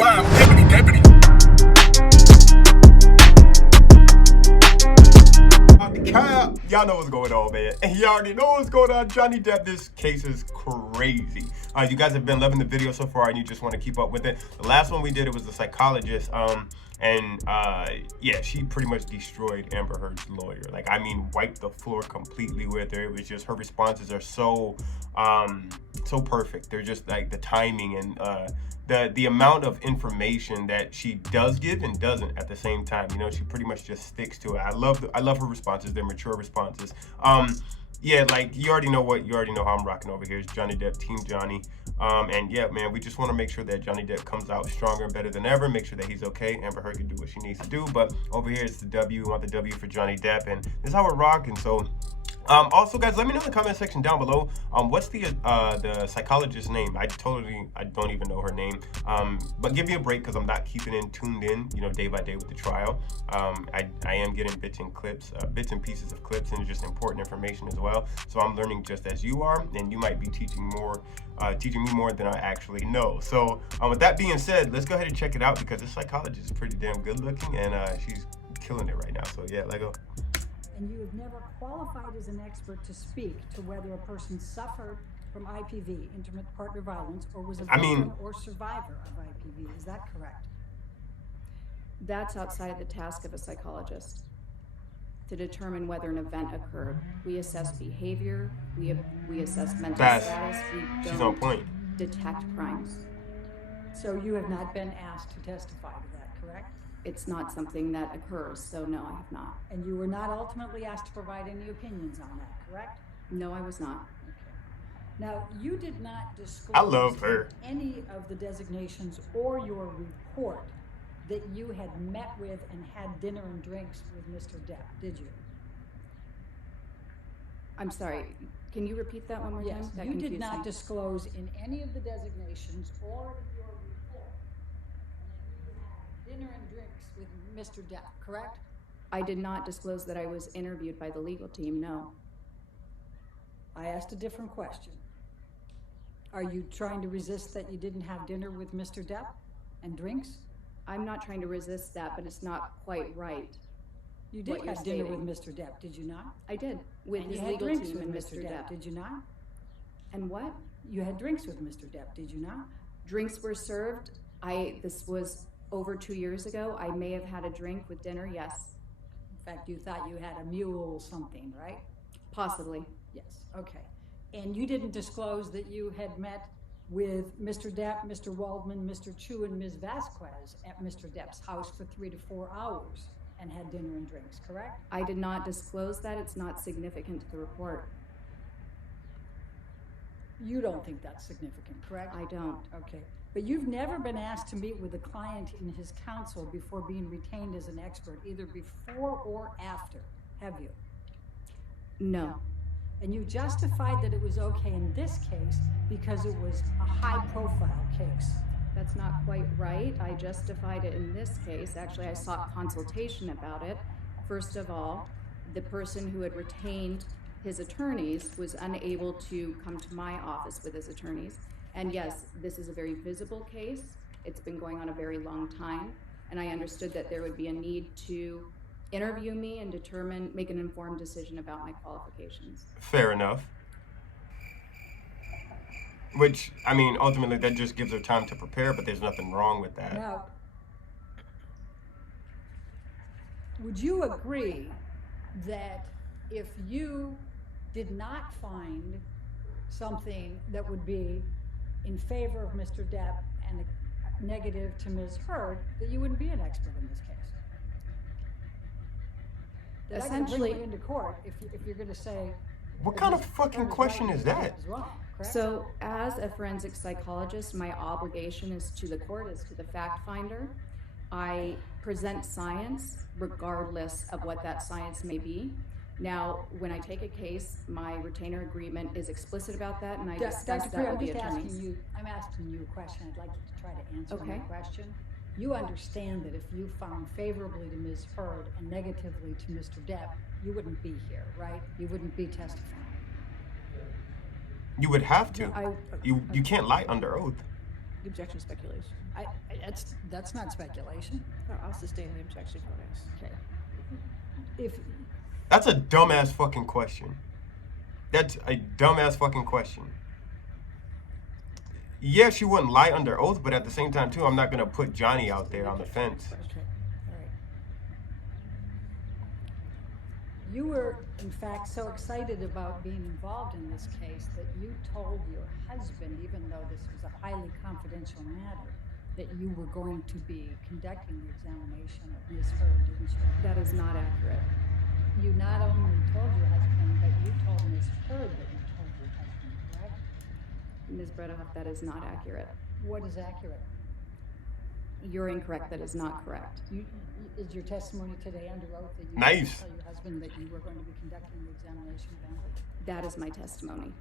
Wow, deputy. Y'all know what's going on, man. And you already know what's going on. Johnny Depp, this case is crazy. You guys have been loving the video so far and you just want to keep up with it. The last one we did, it was the Psychologist. Yeah, she pretty much destroyed Amber Heard's lawyer. Like, I mean, wiped the floor completely with her. It was just, her responses are so perfect. They're just like the timing and the amount of information that she does give and doesn't at the same time. You know, she pretty much just sticks to it. I love her responses. They're mature responses. Yeah, like you already know how I'm rocking over here. It's Johnny Depp, Team Johnny. And yeah, man, we just want to make sure that Johnny Depp comes out stronger and better than ever. Make sure that he's okay. Amber Heard can do what she needs to do. But over here, it's the W. We want the W for Johnny Depp, and this is how we're rocking. So. Also, guys, let me know in the comment section down below. What's the psychologist's name? I don't even know her name. But give me a break because I'm not keeping tuned in, you know, day by day with the trial. I am getting bits and pieces of clips, and just important information as well. So I'm learning just as you are, and you might be teaching me more than I actually know. So with that being said, let's go ahead and check it out because this psychologist is pretty damn good looking, and she's killing it right now. So yeah, let's go. And you have never qualified as an expert to speak to whether a person suffered from IPV, intimate partner violence, or was a victim or survivor of IPV. Is that correct? That's outside the task of a psychologist to determine whether an event occurred. We assess behavior, we assess mental status, we She's on point. Detect crimes. So you have not been asked to testify to that, correct? It's not something that occurs, so no, I have not. And you were not ultimately asked to provide any opinions on that, correct? No, I was not. Okay. Now, you did not disclose I love her. any of the designations or your report that you had met with and had dinner and drinks with Mr. Depp, did you? I'm sorry, can you repeat that one more time? Yes, you did not disclose in any of the designations or your report dinner and drinks with Mr. Depp, correct? I did not disclose that I was interviewed by the legal team, no. I asked a different question. Are you trying to resist that you didn't have dinner with Mr. Depp and drinks? I'm not trying to resist that, but it's not quite right. You did have dinner with Mr. Depp, did you not? I did, with his legal team and Mr. Depp. Did you not? And what? You had drinks with Mr. Depp, did you not? Drinks were served. This was over 2 years ago. I may have had a drink with dinner, yes. In fact, you thought you had a mule something, right? Possibly. Yes, okay. And you didn't disclose that you had met with Mr. Depp, Mr. Waldman, Mr. Chu, and Ms. Vasquez at Mr. Depp's house for 3 to 4 hours and had dinner and drinks, correct? I did not disclose that. It's not significant to the report. You don't think that's significant, correct? I don't. Okay. But you've never been asked to meet with a client in his counsel before being retained as an expert, either before or after, have you? No. And you justified that it was okay in this case because it was a high-profile case. That's not quite right. I justified it in this case. Actually, I sought consultation about it. First of all, the person who had retained his attorneys was unable to come to my office with his attorneys. And yes, this is a very visible case. It's been going on a very long time. And I understood that there would be a need to interview me and make an informed decision about my qualifications. Fair enough. Which, I mean, ultimately that just gives her time to prepare, but there's nothing wrong with that. Now, would you agree that if you did not find something that would be in favor of Mr. Depp and a negative to Ms. Heard, that you wouldn't be an expert in this case? That Essentially, I can bring you into court if you're going to say. What kind of fucking question is that? So, as a forensic psychologist, my obligation is to the court, is to the fact finder. I present science regardless of what that science may be. Now, when I take a case, my retainer agreement is explicit about that, and I discuss that with the attorneys. I'm asking you a question. I'd like you to try to answer my question. You understand that if you found favorably to Ms. Heard and negatively to Mr. Depp, you wouldn't be here, right? You wouldn't be testifying. You would have to. No, you can't lie under oath. The objection is speculation. That's not speculation. No, I'll sustain the objection, Your Honor. Okay. If That's a dumbass fucking question. That's a dumbass fucking question. Yeah, she wouldn't lie under oath, but at the same time, too, I'm not gonna put Johnny out there on the fence. Okay, all right. You were, in fact, so excited about being involved in this case that you told your husband, even though this was a highly confidential matter, that you were going to be conducting the examination of Ms. Heard, didn't you? That is not accurate. You not only told your husband, but you told Ms. Heard that you told your husband, correct? Ms. Bredehoff, that is not accurate. What is accurate? You're incorrect. That is not correct. Is your testimony today under oath that you Nice. tell your husband that you were going to be conducting the examination of Amber? That is my testimony.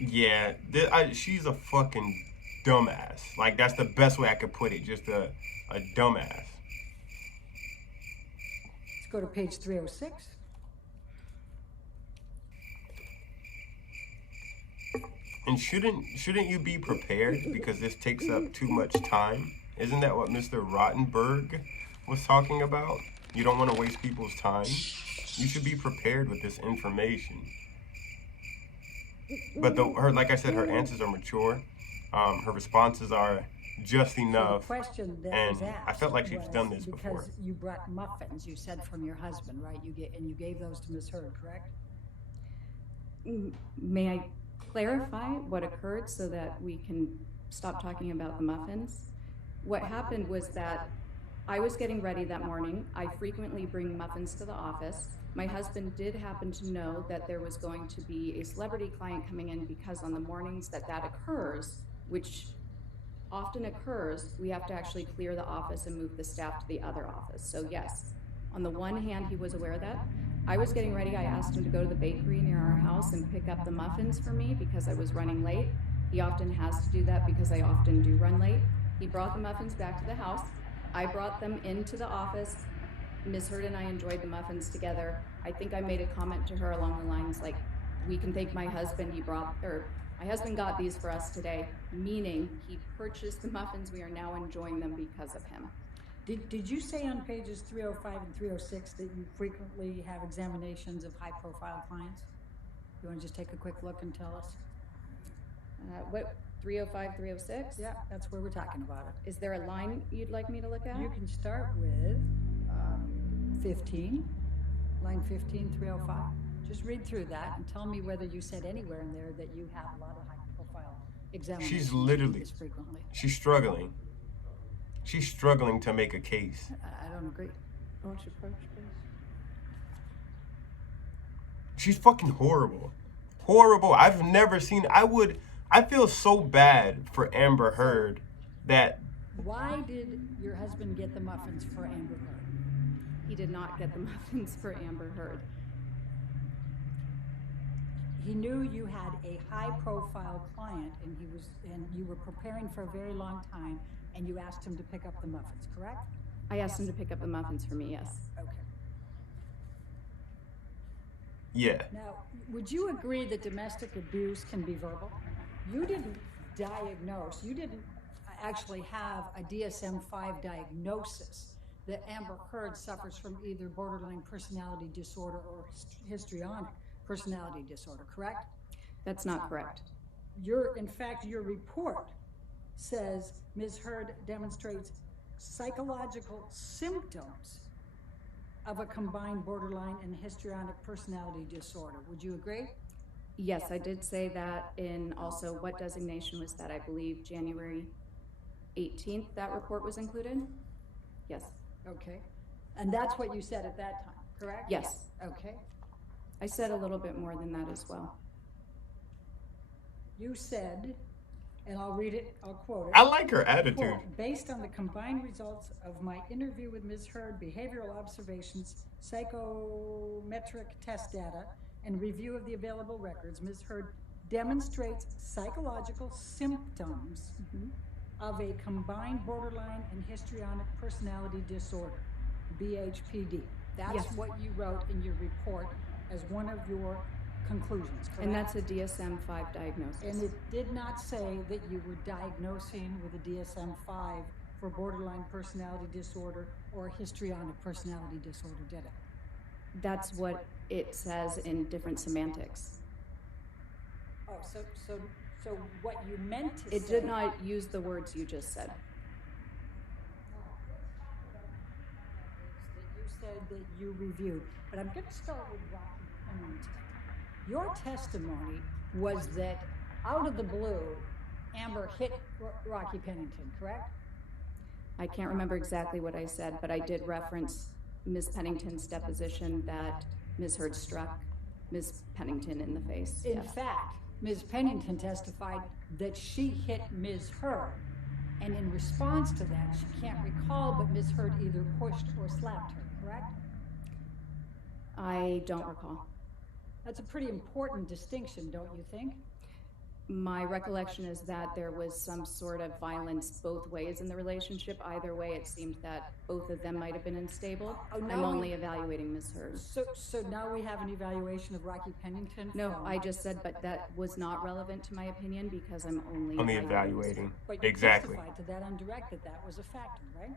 Yeah, she's a fucking dumbass. Like, that's the best way I could put it. Just a dumbass. Let's go to page 306. And shouldn't you be prepared because this takes up too much time? Isn't that what Mr. Rottenberg was talking about? You don't want to waste people's time. You should be prepared with this information. But like I said, her answers are mature. Her responses are just enough. So the question that and was asked I felt like she's done this because before. you brought muffins, you said, from your husband, right? You gave those to Ms. Heard, correct? May I clarify what occurred so that we can stop talking about the muffins? What happened was that I was getting ready that morning. I frequently bring muffins to the office. My husband did happen to know that there was going to be a celebrity client coming in because on the mornings that occurs, which often occurs, we have to actually clear the office and move the staff to the other office. So yes, on the one hand, he was aware of that. I was getting ready. I asked him to go to the bakery near our house and pick up the muffins for me because I was running late. He often has to do that because I often do run late. He brought the muffins back to the house. I brought them into the office. Ms. Heard and I enjoyed the muffins together. I think I made a comment to her along the lines like, we can thank my husband, my husband got these for us today, meaning he purchased the muffins. We are now enjoying them because of him. Did you say on pages 305 and 306 that you frequently have examinations of high-profile clients? You want to just take a quick look and tell us? What, 305, 306? Yeah, that's where we're talking about it. Is there a line you'd like me to look at? You can start with 15, line 15, 305. Just read through that and tell me whether you said anywhere in there that you have a lot of high-profile examinations. She's literally, this frequently. she's struggling. She's struggling to make a case. I don't agree. Won't you approach, please? She's fucking horrible. Horrible. I've never seen, I feel so bad for Amber Heard that. Why did your husband get the muffins for Amber Heard? He did not get the muffins for Amber Heard. He knew you had a high-profile client, and you were preparing for a very long time, and you asked him to pick up the muffins, correct? I asked him to pick up the muffins for me, yes. Okay. Yeah. Now, would you agree that domestic abuse can be verbal? You didn't diagnose, you didn't actually have a DSM-5 diagnosis that Amber Heard suffers from either borderline personality disorder or histrionic personality disorder, correct? That's not correct. In fact, your report says Ms. Heard demonstrates psychological symptoms of a combined borderline and histrionic personality disorder. Would you agree? Yes, I did say that in also what designation was that? I believe January 18th that report was included? Yes. Okay. And that's what you said at that time, correct? Yes. Okay. I said a little bit more than that as well. You said, and I'll read it, I'll quote it. I like her attitude. Quote, based on the combined results of my interview with Ms. Heard, behavioral observations, psychometric test data, and review of the available records, Ms. Heard demonstrates psychological symptoms of a combined borderline and histrionic personality disorder, BHPD. That's Yes. what you wrote in your report as one of your conclusions, correct? And that's a DSM-5 diagnosis. And it did not say that you were diagnosing with a DSM-5 for borderline personality disorder or histrionic personality disorder, did it? That's what it says in different semantics. Oh, so what you meant to say. It did not use the words you just said. That you said that you reviewed, but I'm going to start with Rocky Pennington. Your testimony was that out of the blue, Amber hit Rocky Pennington, correct? I can't remember exactly what I said, but I did reference Ms. Pennington's deposition that Ms. Heard struck Ms. Pennington in the face. In Yes. fact, Ms. Pennington testified that she hit Ms. Heard, and in response to that, she can't recall, but Ms. Heard either pushed or slapped her, correct? I don't recall. That's a pretty important distinction, don't you think? My recollection is that there was some sort of violence both ways in the relationship. Either way, it seemed that both of them might have been unstable. Oh, no. I'm only evaluating Ms. Heard. So now we have an evaluation of Rocky Pennington? No, from- I just said, but that was not relevant to my opinion because I'm only Only Ms. evaluating. But you Exactly. testified to that undirected, that was a factor, right?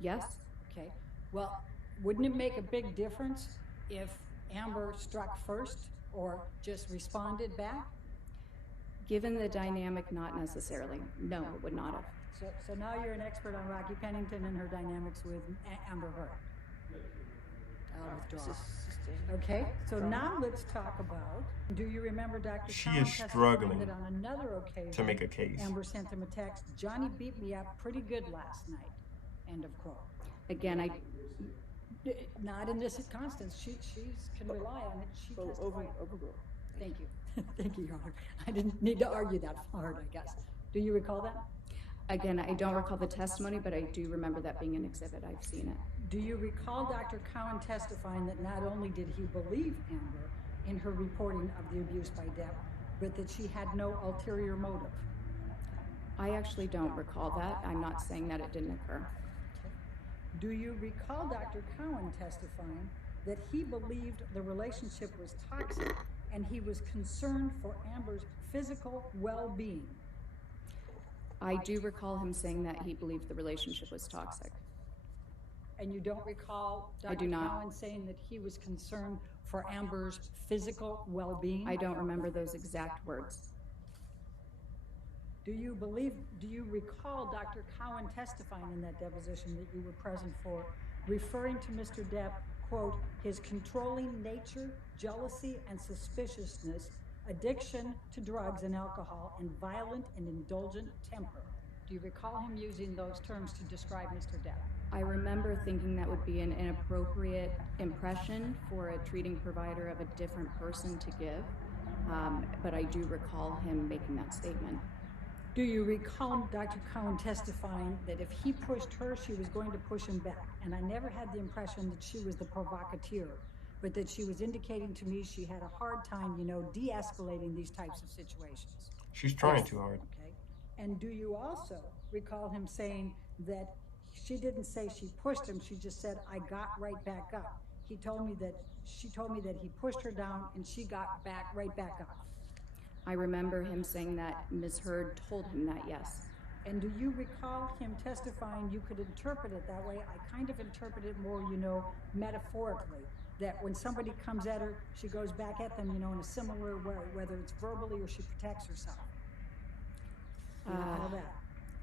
Yes, Okay, well, wouldn't it make a big difference if Amber struck first or just responded back? given the dynamic, not necessarily. No, it would not have. So now you're an expert on Rocky Pennington and her dynamics with Amber Heard. I'll withdraw. Sustained. Okay, so now let's talk about, do you remember Dr. She Collins is testifying struggling that on another occasion to make a case. Amber sent him a text, "Johnny beat me up pretty good last night," end of quote. Again, Not in this instance, she can rely on it, she testified. Overruled. Thank you, thank you, Your Honor. I didn't need to argue that hard, I guess. Do you recall that? again, I don't recall the testimony, but I do remember that being an exhibit. I've seen it. Do you recall Dr. Cowan testifying that not only did he believe Amber in her reporting of the abuse by Deb, but that she had no ulterior motive? I actually don't recall that. I'm not saying that it didn't occur. Do you recall Dr. Cowan testifying that he believed the relationship was toxic and he was concerned for Amber's physical well-being? I do recall him saying that he believed the relationship was toxic. And you don't recall I Dr. do not. Cowan saying that he was concerned for Amber's physical well-being? I don't remember those exact words. Do you recall Dr. Cowan testifying in that deposition that you were present for, referring to Mr. Depp, quote, his controlling nature, jealousy and suspiciousness, addiction to drugs and alcohol, and violent and indulgent temper? Do you recall him using those terms to describe Mr. Depp? I remember thinking that would be an inappropriate impression for a treating provider of a different person to give, but I do recall him making that statement. Do you recall Dr. Cowan testifying that if he pushed her, she was going to push him back? And I never had the impression that she was the provocateur, but that she was indicating to me she had a hard time, de-escalating these types of situations. She's trying Yes. too hard. Okay. And do you also recall him saying that she didn't say she pushed him, she just said, "I got right back up"? She told me that he pushed her down and she got right back up. I remember him saying that Ms. Heard told him that, yes. And do you recall him testifying, you could interpret it that way? I kind of interpret it more, metaphorically, that when somebody comes at her, she goes back at them, in a similar way, whether it's verbally or she protects herself. Do you recall that?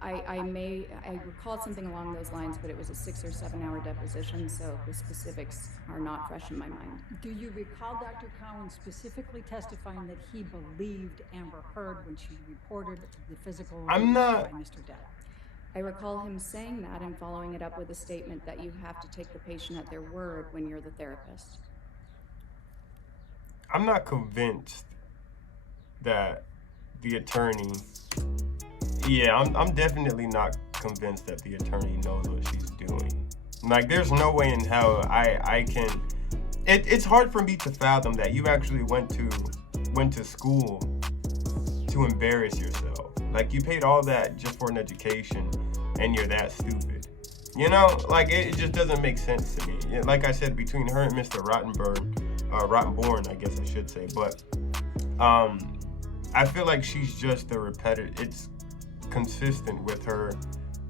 I recalled something along those lines, but it was a 6 or 7 hour deposition, so the specifics are not fresh in my mind. Do you recall Dr. Cowan specifically testifying that he believed Amber Heard when she reported the physical I'm abuse not- by Mr. Depp? I recall him saying that and following it up with a statement that you have to take the patient at their word when you're the therapist. I'm not convinced that the attorney. Yeah, I'm definitely not convinced that the attorney knows what she's doing. Like, there's no way in hell I can. It's hard for me to fathom that you actually went to school to embarrass yourself. Like, you paid all that just for an education, and you're that stupid. Like, it just doesn't make sense to me. Like I said, between her and Mr. Rottenborn, I guess I should say, but I feel like she's just the repetitive. It's consistent with her.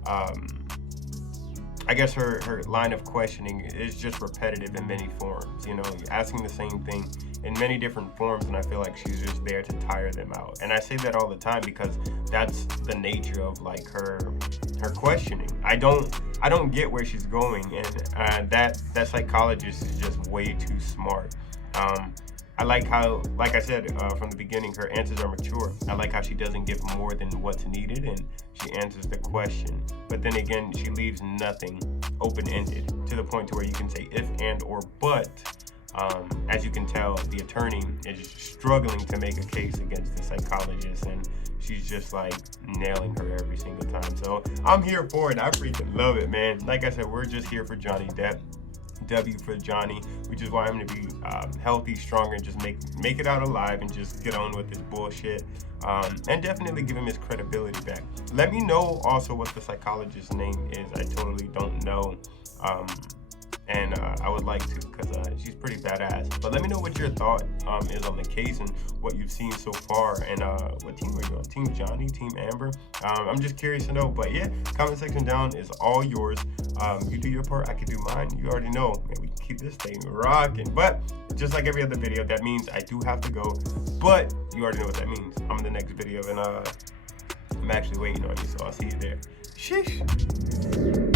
I guess her line of questioning is just repetitive in many forms. You know, you're asking the same thing in many different forms, and I feel like she's just there to tire them out. And I say that all the time because that's the nature of like her questioning. I don't get where she's going, and that psychologist is just way too smart. I like how, like I said from the beginning, her answers are mature. I like how she doesn't give more than what's needed, and she answers the question. But then again, she leaves nothing open-ended to the point to where you can say if, and, or but. As you can tell, the attorney is struggling to make a case against the psychologist, and she's just like nailing her every single time. So I'm here for it. I freaking love it, man. Like I said, we're just here for Johnny Depp. W for Johnny. We just want him to be healthy, stronger, and just make it out alive and just get on with this bullshit. And definitely give him his credibility back. Let me know also what the psychologist's name is. I totally don't know. And I would like to, because she's pretty badass. But let me know what your thought is on the case and what you've seen so far, and what team are you on? Team Johnny, Team Amber? I'm just curious to know. But yeah, comment section down is all yours. You do your part, I can do mine. You already know, man, we can keep this thing rocking. But just like every other video, that means I do have to go. But you already know what that means. I'm in the next video, and I'm actually waiting on you, so I'll see you there. Sheesh.